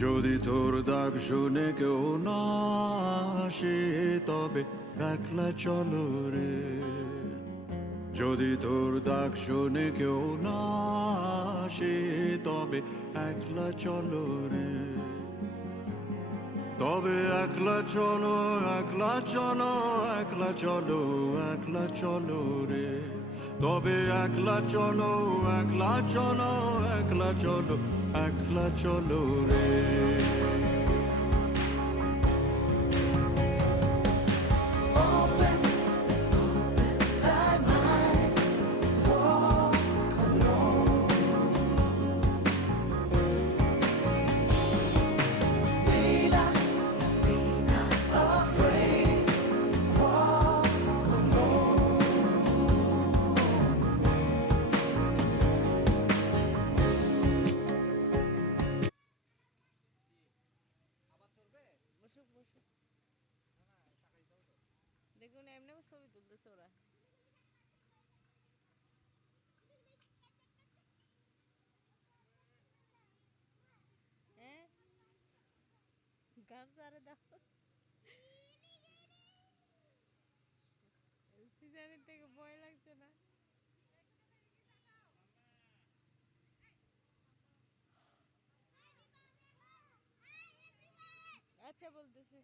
যদি তোর ডাক শুনে কেউ না আসে তবে একলা চলো রে। যদি তোর ডাক শুনে কেউ না আসে তবে একলা চলো রে। তবে একলা চলো, একলা চলো, একলা চলো, একলা চলো রে। তবে একলা চলো, একলা চলো, একলা চলো, একলা চলো রে। বসুক বসুক, দেখুন এমনি ছবি তুলতেছে ওরা। হ্যাঁ, গান ছাড়ে দাও। সিজারের থেকে ভয় লাগছে না? আচ্ছা বলতেছি।